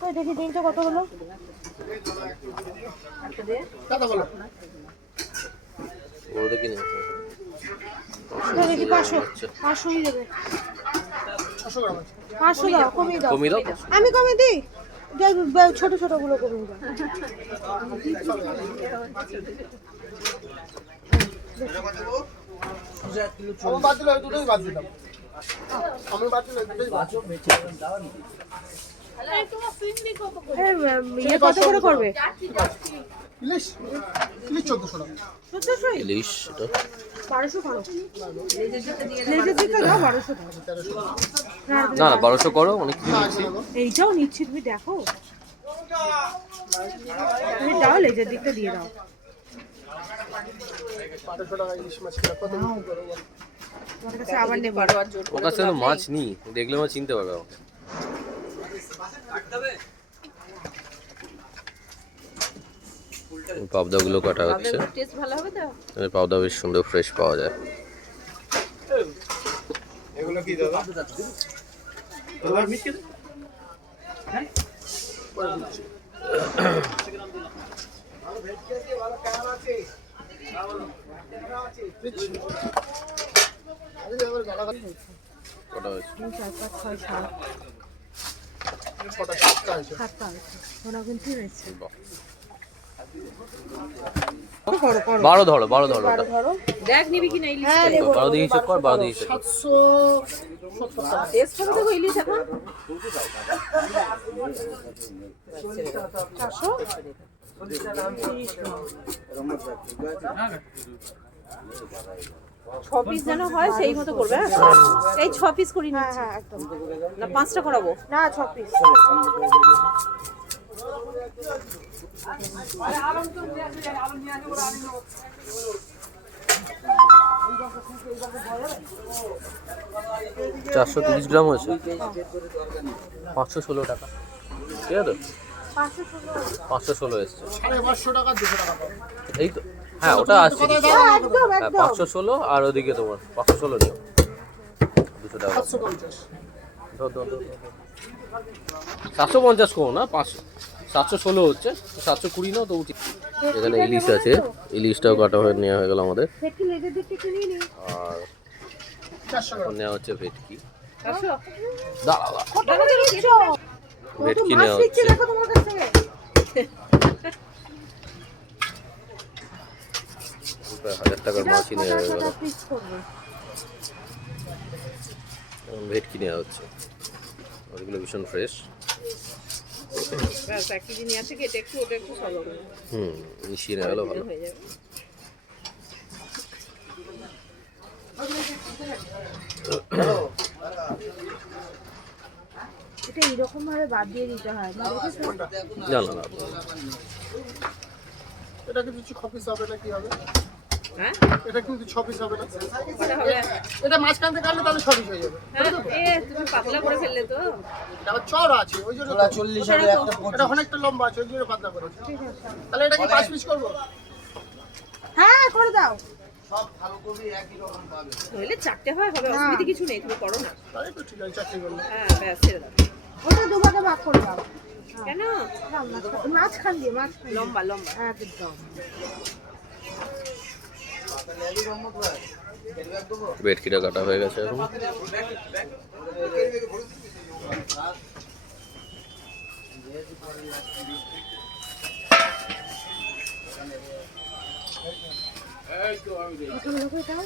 কই দেখি তিনটা কত হলো? বড় দেখি না দেখি 500 500ই দেবে। 500 দাও, কমিয়ে দাও। কমিয়ে দাও। আমি কমিয়ে দিই। ছোট ছোট গুলো কমিয়ে দাও। আমি বাদ দিলে দুটোই বাদ দিলাম। আমি বাদ দিলে দুটোই বাদ ইয়ে কত করে করবে? ইলিশ ইলিশ 1400 টাকা। 1400? ইলিশ এটা 1200 করো। লেজের দিকে দাও 1200 দাও। না না 1200 করো, অনেক কিছু নিচ্ছি। এইটাও নিচ্ছি, তুমি দেখো। তুমি দাও, লেজের দিকটা দিয়ে দাও। 1200 টাকা ইলিশ মাছ কিলো কত করবো? তোমার কাছে আবার নেব। ওর কাছে তো মাছ নেই, দেখলে মাছ চিনতে পারবে আমাকে। পাবদাগুলো কাটা হচ্ছে। পাবদা বেশ সুন্দর ফ্রেশ পাওয়া যায়। এগুলো কি দাদা? দাদা মিটকে হ্যাঁ কটা হয়েছে? 4 5 6 7 ছটা সাতটা আছে। ওরা কিন্তু রয়েছে। বাহ। করো করো। 12 ধরো, 12 ধরো ওটা। ধরো। দেখ নিবি কি না ইলিশ? হ্যাঁ নেব। 12 দিয়ে হিসাব কর, 12 দিয়ে হিসাব কর। 770 টাকা। টেস্ট করে দেখো ইলিশ এখন। 400 ছ পিস যেন হয় সেই মতো করবে। হ্যাঁ এই 6 পিস করি হ্যাঁ নিচ্ছি হ্যাঁ একদম। না 5টা করাবো? না 6 পিস। হ্যাঁ 430 গ্রাম হয়েছে, 516 টাকা। ঠিক আছে, 516 এসছে। 550 টাকা 200 টাকা পাবো। এই তো, হ্যাঁ ওটা আসছে। একদম হ্যাঁ একদম। 516 আর ওদিকে তোমার 516 নিও, 200 টাকা। 750 ধর ধর ধর, 750 করো না, 500 716 হচ্ছে, 720 নাও তো উচিত। এখানে ইলিশ আছে, ইলিশটাও কাটা হয়ে নেওয়া হয়ে গেল আমাদের। ভেটকি লেজের দিকটা একটু নিয়ে নিই। আর 400 টাকা। নেওয়া হচ্ছে ভেটকি। 400 দাঁড়া দাঁড়া, কত করে দিচ্ছ? ভেটকি মাছ নেওয়া দিচ্ছে হচ্ছে। দেখো তোমার কাছ থেকে। প্রায় 1000 টাকার মাছই নেওয়া হয়ে গেল। পিস করবে। ভেটকি নেওয়া হচ্ছে, ওগুলো ভীষণ ফ্রেশ। ব্যাস এক কেজি নিয়ে আছে কি এটা একটু ওটা একটু সব হবে মিশিয়ে নেওয়া গেলো ভালো। হয়ে যাবে। এটা এরকম ভাবে বাদ দিয়ে দিতে হয় না, দেখেছো? না না না, এটা কিন্তু 6 পিস হবে না কি হবে? হ্যাঁ এটা কিন্তু 6 পিস হবে না। কটা হবে? এটা মাঝখান থেকে কাটলে তাহলে 6 পিস হয়ে যাবে। হ্যাঁ এ তুমি পাতলা করে ফেললে তো। এটা আবার চওড়া আছে ওই জন্য 40 এর একটা এটা অনেকটা লম্বা আছে ওই জন্য পাতলা করেছে। তাহলে এটা কি 5 পিস করব? হ্যাঁ করে দাও। সব ভালো করবি একই রকম পাবে। হইলে 4টে হয় হবে, অসুবিধা কিছু নেই, তুমি করো না। তাহলে তো ঠিক আছে চারটে করব। হ্যাঁ ব্যাস ছেড়ে দাও। ওটা দুভাগে ভাগ করে দাও। কেন? মাঝখান দিয়ে মাঝখান দিয়ে। লম্বা লম্বা। একদম। ভেটকিটা কাটা হয়ে গেছে এখন। কত হলো এটা?